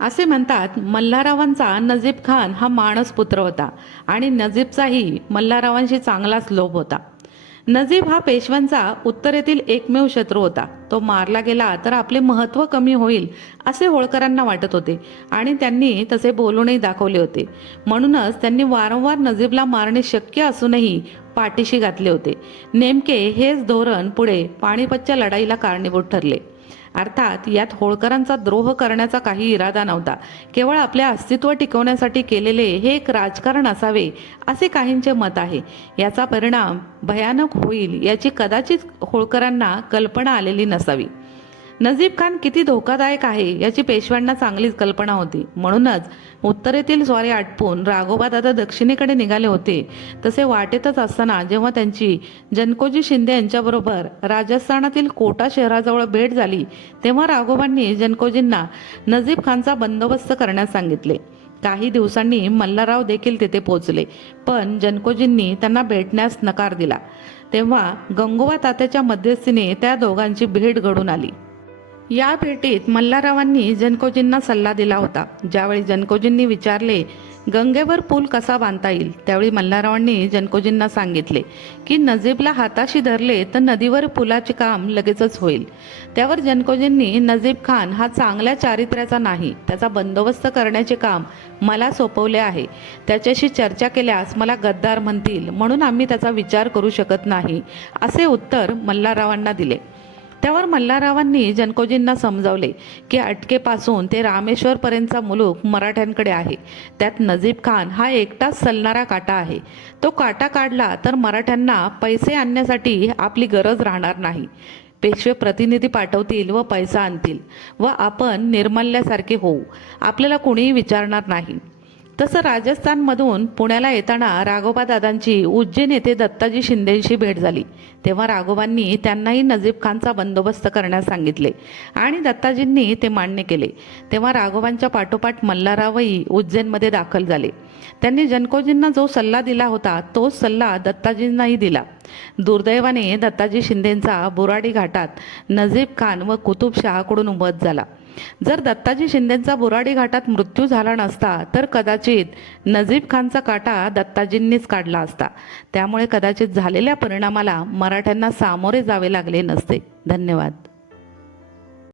असे म्हणतात मल्हारावांचा नजीब खान हा माणस पुत्र होता आणि नजीबचाही मल्हारावांशी चांगलाच लोभ होता. नजीब हा पेशव्यांचा उत्तरेतील एकमेव शत्रू होता. तो मारला गेला तर आपले महत्त्व कमी होईल असे होळकरांना वाटत होते आणि त्यांनी तसे बोलूनही दाखवले होते. म्हणूनच त्यांनी वारंवार नजीबला मारणे शक्य असूनही पाठीशी घातले होते. नेमके हेच धोरण पुढे पाणीपतच्या लढाईला कारणीभूत ठरले. अर्थात यात होळकरांचा द्रोह करण्याचा काही इरादा नव्हता. केवळ आपले अस्तित्व टिकवण्यासाठी केलेले हे एक राजकारण असावे असे काहींचे मत आहे. याचा परिणाम भयानक होईल याची कदाचित होळकरांना कल्पना आलेली नसावी. नजीब खान किती धोकादायक आहे याची पेशव्यांना चांगलीच कल्पना होती. म्हणूनच उत्तरेतील स्वारी आटपून राघोबा दादा दक्षिणेकडे निघाले होते. तसे वाटेतच असताना जेव्हा त्यांची जनकोजी शिंदे यांच्याबरोबर राजस्थानातील कोटा शहराजवळ भेट झाली तेव्हा राघोबांनी जनकोजींना नजीब खानचा बंदोबस्त करण्यास सांगितले. काही दिवसांनी मल्हारराव देखील तेथे पोहोचले पण जनकोजींनी त्यांना भेटण्यास नकार दिला. तेव्हा गंगोबा तात्याच्या मध्यस्थीने त्या दोघांची भेट घडून आली. या भेटीत मल्हाररावांनी जनकोजींना सल्ला दिला होता. ज्यावेळी जनकोजींनी विचारले गंगेवर पूल कसा बांधता येईल? त्यावेळी मल्हाररावांनी जनकोजींना सांगितले की नजीबला हाताशी धरले तर नदीवर पुलाचे काम लगेचच होईल. त्यावर जनकोजींनी नजीब खान हा चांगल्या चारित्र्याचा नाही त्याचा बंदोबस्त करण्याचे काम मला सोपवले आहे. त्याच्याशी चर्चा केल्यास मला गद्दार म्हणतील म्हणून आम्ही त्याचा विचार करू शकत नाही. असे उत्तर मल्हाररावांना दिले. त्यावर मल्हाररावांनी जनकोजींना समजावले की अटकेपासून ते रामेश्वरपर्यंतचा मुलूक मराठ्यांकडे आहे. त्यात नजीब खान हा एकटाच सलणारा काटा आहे. तो काटा काढला तर मराठ्यांना पैसे आणण्यासाठी आपली गरज राहणार नाही. पेशवे प्रतिनिधी पाठवतील व पैसा आणतील व आपण निर्मल्यासारखे होऊ. आपल्याला कोणीही विचारणार नाही. तसं राजस्थानमधून पुण्याला येताना राघोबा दादांची उज्जैन येथे दत्ताजी शिंदेशी भेट झाली. तेव्हा राघोबांनी त्यांनाही नजीब खानचा बंदोबस्त करण्यास सांगितले आणि दत्ताजींनी ते मान्य केले. तेव्हा राघोबांच्या पाठोपाठ मल्हाररावही उज्जैनमध्ये दाखल झाले. त्यांनी जनकोजींना जो सल्ला दिला होता तोच सल्ला दत्ताजींनाही दिला. दुर्दैवाने दत्ताजी शिंदेंचा बुराडी घाटात नजीब खान व कुतुबशहाकडून वध झाला. जर दत्ताजी शिंदेंचा बुराडी घाटात मृत्यू झाला नसता तर कदाचित नजीब खानचा काटा दत्ताजींनीच काढला असता. त्यामुळे कदाचित झालेल्या परिणामाला मराठ्यांना सामोरे जावे लागले नसते. धन्यवाद.